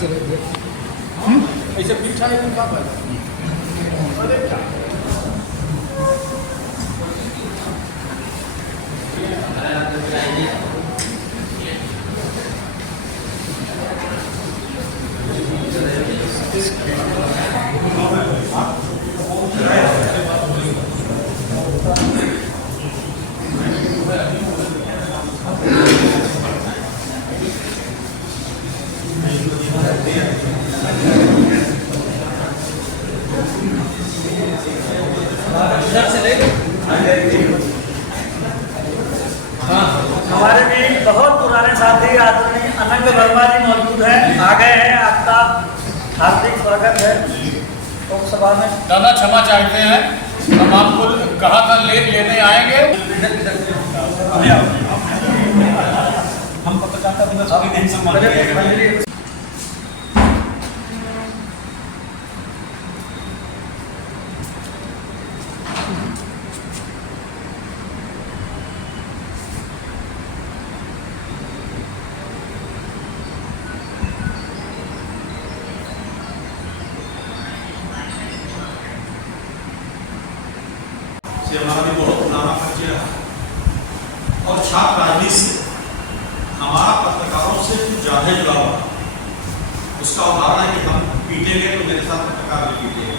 ऐसे पीछा नहीं का हमारे भी बहुत पुराने साथी आदरणीय अनंत वर्मा जी मौजूद हैं, आ गए हैं। आपका हार्दिक स्वागत है लोकसभा में। दादा क्षमा चाहते हैं, हम आपको कहा था लेने आएंगे। हम पत्रकारिता दिवस अभी दिन सम्मान से हमारा भी बहुत पुराना परिचय रहा और छात्र राजनीति से हमारा पत्रकारों से कुछ ज़्यादा जुड़ाव रहा। उसका उदाहरण है कि हम पीटेंगे तो मेरे साथ पत्रकार भी पीटेंगे।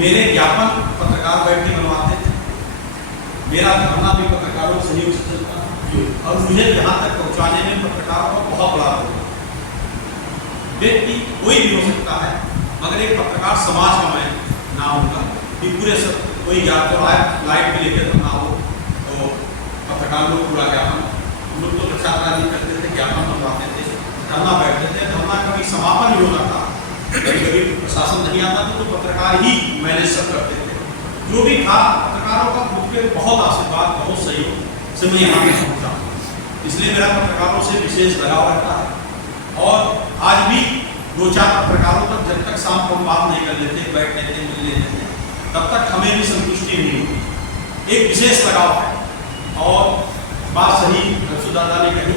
मेरे ज्ञापन पत्रकार बैठ के बनवाते थे, मेरा धरना भी पत्रकारों के सहयोग से चलता और मुझे यहाँ तक पहुँचाने में पत्रकारों का बहुत बड़ा रोल है। व्यक्ति कोई भी हो सकता है, मगर एक पत्रकार समाज का मैं नाम होगा कि पूरे सब कोई या तो लाइट में लेकर धरना हो तो पत्रकार लोग पूरा ज्ञापन, हम लोग तो छात्र राजनीति करते थे, ज्ञापन बनवाते थे, धरना बैठते थे। धरना कभी समापन भी होता था, कभी कभी प्रशासन नहीं आता था तो पत्रकार ही मैनेज सब करते थे। जो भी था पत्रकारों का खुद के बहुत आशीर्वाद, बहुत सहयोग से मैं यहाँ पे पहुँचा। इसलिए मेरा पत्रकारों से विशेष लगाव रहता है और आज भी दो चार पत्रकारों तक जब तक शाम को बात नहीं कर लेते, बैठ लेते, मिल लेते थे, तब तक हमें भी संतुष्टि नहीं होती। एक विशेष लगाव है और बात सही दादा ने कही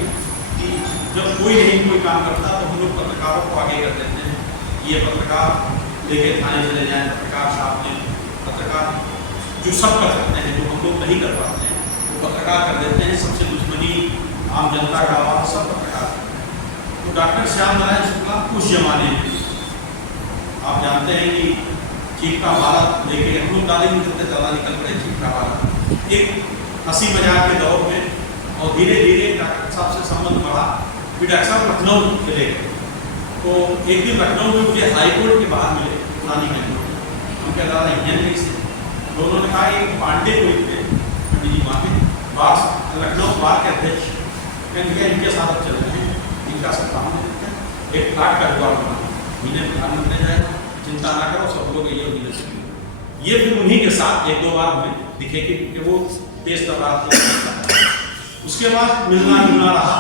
कि जब कोई नहीं कोई काम करता तो हम लोग पत्रकारों को आगे कर देते हैं। ये पत्रकार लेके थाने चले जाएं, पत्रकार साथ में, पत्रकार जो सब कर सकते हैं, जो हम लोग नहीं कर पाते हैं वो पत्रकार कर देते हैं। सबसे दुश्मनी आम जनता का आवाज सब पत्रकार। तो डॉक्टर श्याम नारायण शुक्ला उस जमाने में आप जानते हैं कि चीफ का भारत लेके हम लोग दादी मिलते दादा निकल पड़े चीफ का भारत एक हंसी मजाक के दौर में, और धीरे धीरे डॉक्टर साहब से संबंध बढ़ा। फिर डॉक्टर साहब लखनऊ चले गए तो एक दिन लखनऊ में मुझे हाईकोर्ट के बाहर मिले पुरानी हाईकोर्ट। हम क्या दादा इंडियन नहीं से तो उन्होंने कहा एक पांडे कोई थे पंडित जी वहाँ के बार लखनऊ बार के अध्यक्ष, कहेंगे इनके साथ अब चल रहे हैं, इनका सब काम एक प्लाट का जुगाड़ बना, इन्हें प्रधानमंत्री जाएगा, चिंता ना करो सब लोग ये फिर उन्हीं के साथ एक दो बार हमें दिखे कि वो तेज तबाह। उसके बाद मिलना जुलना रहा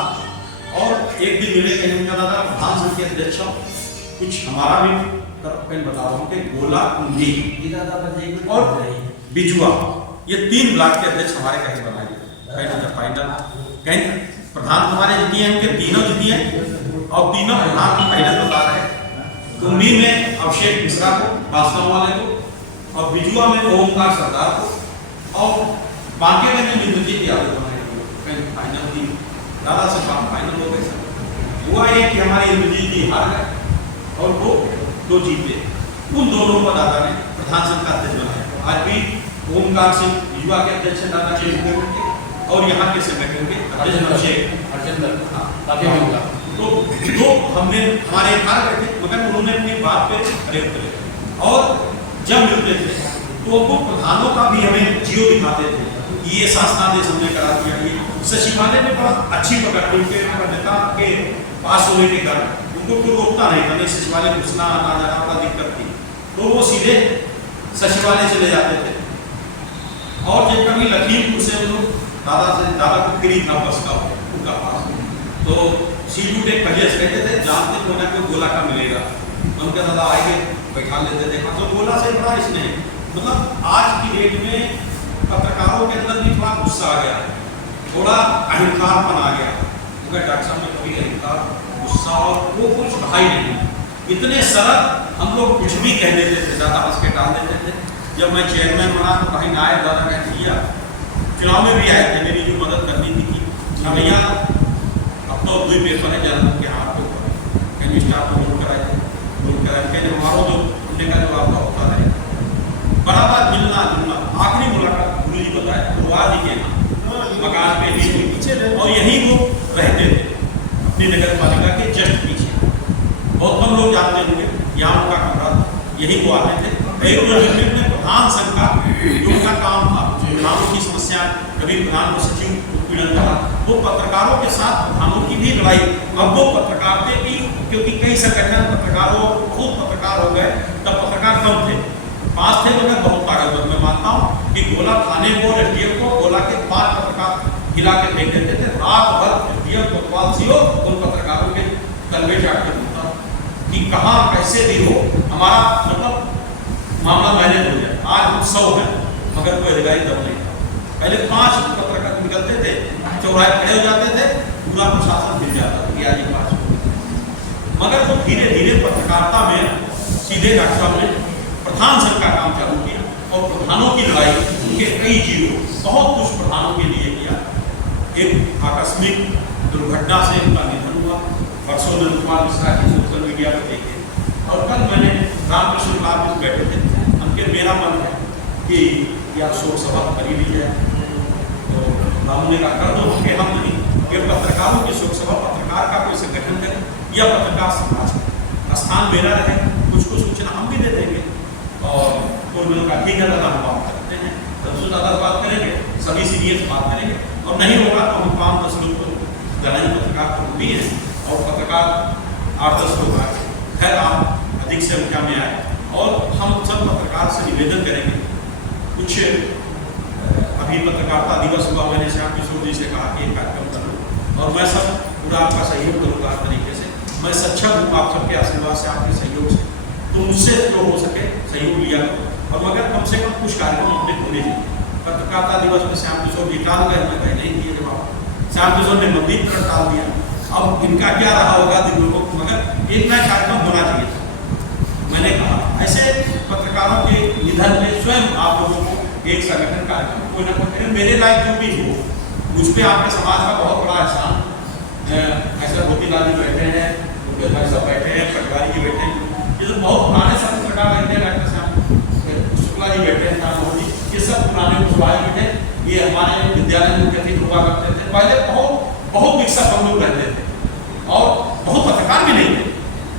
और एक दिन मिले कहीं उनका दादा प्रधान संघ के अध्यक्ष कुछ हमारा भी बता रहा हूँ कि गोला कुंडी और बिजुआ ये 3 ब्लॉक के अध्यक्ष हमारे कहीं बनाए फाइनल कहीं प्रधान हमारे जितनी है उनके तीनों जितनी है और तीनों प्रधान फाइनल बता रहे हैं। कुंभी में अभिषेक मिश्रा को बासना वाले को और बिजुआ में ओमकार सरदार को और बांके में इंद्रजीत यादव बनाए फाइनल थी। दादा से फाइनल हो गए। हुआ ये कि हमारे इंद्रजीत जी हार गए और वो 2 जीते। उन दोनों को दादा ने प्रधान संघ का अध्यक्ष बनाया। आज भी ओमकार सिंह बिजुआ के अध्यक्ष दादा के और यहाँ के सेक्रेटरी के अध्यक्ष अभिषेक हरचंदर। तो दो हमने हमारे हार गए थे मगर उन्होंने अपनी बात पे खड़े उतरे और जब मिलते थे तो वो प्रधानों का भी हमें जियो दिखाते थे। ये शासनादेश हमने करा दिया। ये सचिवालय में बड़ा अच्छी पकड़ थी उनके नेता के पास होने के कारण उनको कोई रोकता नहीं था। नहीं सचिवालय घुसना आना जाना बड़ा दिक्कत थी तो वो सीधे सचिवालय चले जाते थे। और जब कभी लखीमपुर से हम लोग दादा को करीब था बस का उनका पास तो सीटूट एक पहले कहते थे जानते कोई ना कोई गोला का मिलेगा। उनके दादा आएंगे बैठा लेते थे। तो गोला से बड़ा इसने मतलब आज की डेट में पत्रकारों के अंदर भी थोड़ा गुस्सा आ गया, थोड़ा अहंकारपन आ गया। डॉक्टर साहब ने कभी अहंकार गुस्सा और वो कुछ कहा ही नहीं। इतने सरल, हम लोग कुछ भी कह देते थे, ज़्यादा हंस के टाल देते थे। जब मैं चेयरमैन बना तो कहीं नायब दादा कह दिया, चुनाव में भी आए थे, मेरी जो मदद करनी थी कि भैया अब तो 2 पेपर है जानना के हाथ पे कहीं स्टाफ को वोट कराए कहने हमारा जो उनने का जो आपका होता है बराबर मिलना जुलना। आखिरी मुलाकात गुरु जी बताए गुरुवार जी के यहाँ मकान पे ही पीछे, और यही वो रहते थे अपनी नगर पालिका के जस्ट पीछे। बहुत कम लोग जानते होंगे, यहाँ उनका कमरा था, यही वो आते थे। एक में प्रधान संघ का जो उनका काम था, प्रधानों की समस्या, कभी प्रधान को सचिव उत्पीड़न करा, वो पत्रकारों के साथ प्रधानों की भी लड़ाई। अब वो पत्रकारिता की, क्योंकि कई संगठन पत्रकारों बहुत पत्रकार हो गए, तब पत्रकार कम थे, 5 थे मगर बहुत ताकतवर। मैं मानता हूँ कि गोला थाने को और एसडीएफ को गोला के 5 पत्रकार हिला के फेंक देते थे। रात भर एसडीएफ कोतवाल सीओ उन पत्रकारों के तलवे चाट के होता कि कहाँ कैसे भी हो हमारा मतलब मामला मैनेज हो जाए। आज हम 100 हैं मगर कोई अधिकारी दम नहीं था। पहले 5 पत्रकार निकलते थे, चौराहे खड़े हो जाते थे, पूरा प्रशासन मिल जाता था कि आज 5। मगर वो धीरे धीरे पत्रकारिता में सीधे डॉक्टर साहब ने प्रधान संघ का काम चालू किया और प्रधानों की लड़ाई उनके कई जीवों बहुत कुछ प्रधानों के लिए किया। एक आकस्मिक दुर्घटना से उनका निधन हुआ, परसों नंद कुमार मिश्रा की सोशल मीडिया पर देखे, और कल मैंने रामकृष्ण लाल जी बैठे थे, उनके मेरा मन है कि यह शोक सभा कर ही ली जाए। तो रामू ने कहा कर दो, कि हम नहीं, ये पत्रकारों की शोक सभा पत्रकार का कोई संगठन करे या पत्रकार समाज का स्थान मेरा रहे, कुछ कुछ सूचना हम भी दे देंगे। और कोई मैंने कहा ठीक है दादा, हम बात करते हैं, रसूल दादा से बात करेंगे, सभी सीनियर से बात करेंगे, और नहीं होगा तो हम 5-10 लोग को जनाई पत्रकार तो भी हैं, और पत्रकार 8-10 लोग आए। खैर आप अधिक संख्या में आए, और हम सब पत्रकार से निवेदन करेंगे। कुछ अभी पत्रकारिता दिवस हुआ, मैंने श्याम किशोर जी से कहा कि एक कार्यक्रम करूँ, और मैं सब पूरा आपका सहयोग करूँगा हर तरीके से। मैं सक्षम हूँ आप सबके आशीर्वाद से, आपके सहयोग से, तो मुझसे जो हो सके सहयोग लिया करो। और मगर कम से कम कुछ कार्यक्रम अपने होने चाहिए। पत्रकारिता दिवस में श्याम किशोर जी टाल गए, मैं कहीं नहीं किए जवाब। श्याम किशोर ने मंदिर पर टाल दिया, अब इनका क्या रहा होगा दिन लोगों को, मगर एक नया कार्यक्रम होना चाहिए था। मैंने कहा ऐसे पत्रकारों के निधन में स्वयं आप लोगों को एक संगठन कार्यक्रम कोई ना कोई मेरे लायक जो भी हो, मुझ पर आपके समाज का बहुत बड़ा एहसान। ऐसा मोतीलाल जी बैठे हैं, उनके भाई साहब बैठे हैं, पटवारी जी बैठे हैं, ये तो बहुत पुराने सब पत्रकार बैठे हैं, डॉक्टर साहब शुक्ला जी बैठे हैं, राम जी, ये सब पुराने कुशवाहा बैठे, ये हमारे विद्यालय में कथित हुआ करते थे। पहले बहुत विकसित हम लोग रहते थे, और बहुत पत्रकार भी नहीं थे,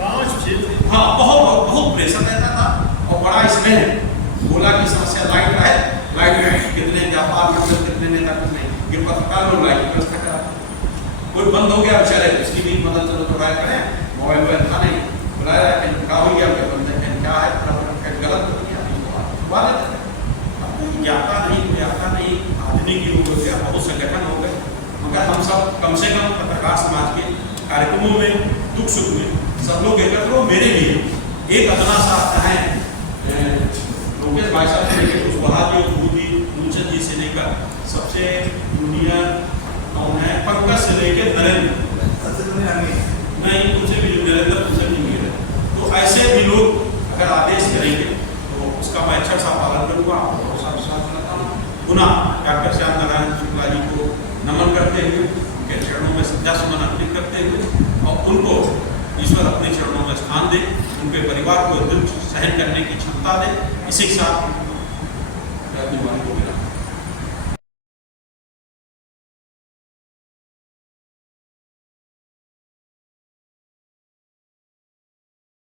5-6 हाँ, बहुत प्रेशर रहता था, और बड़ा इसमें गोला की समस्या लाइट है, लाइट कितने व्यापार मतलब कितने नेता कितने, ये पत्रकार लोग लाइट व्यवस्था करा, कोई बंद हो गया बेचारे, उसकी भी मदद चलो तो करें, मोबाइल पर था नहीं, बुलाया क्या हो गया, बंद क्या है, गलत हो गया, छुपा लेते। अब कोई जाता नहीं, आदमी की हो गया, बहुत संगठन हो गए, मगर हम सब कम से कम पत्रकार समाज के कार्यक्रमों में दुख सुख में सब लोग एकत्र हो। मेरे लिए एक अपना सा है लोकेश भाई साहब से लेकर कुशवाहा जी और गुरु जी मूलचंद जी से लेकर सबसे जूनियर कौन है, पंकज से लेकर नरेंद्र नहीं, उनसे भी नरेंद्र उनसे भी मिले। तो ऐसे भी लोग अगर आदेश करेंगे तो उसका मैं अच्छा सा पालन करूँगा, आपको भरोसा विश्वास करता हूँ। पुनः डॉक्टर श्याम नारायण शुक्ला जी को नमन करते हुए, उनके चरणों में श्रद्धासुमन अर्पित करते हुए, और उनको ईश्वर अपने चरणों में स्थान दे, उनके परिवार को दुख सहन करने की क्षमता दे। इसी के साथ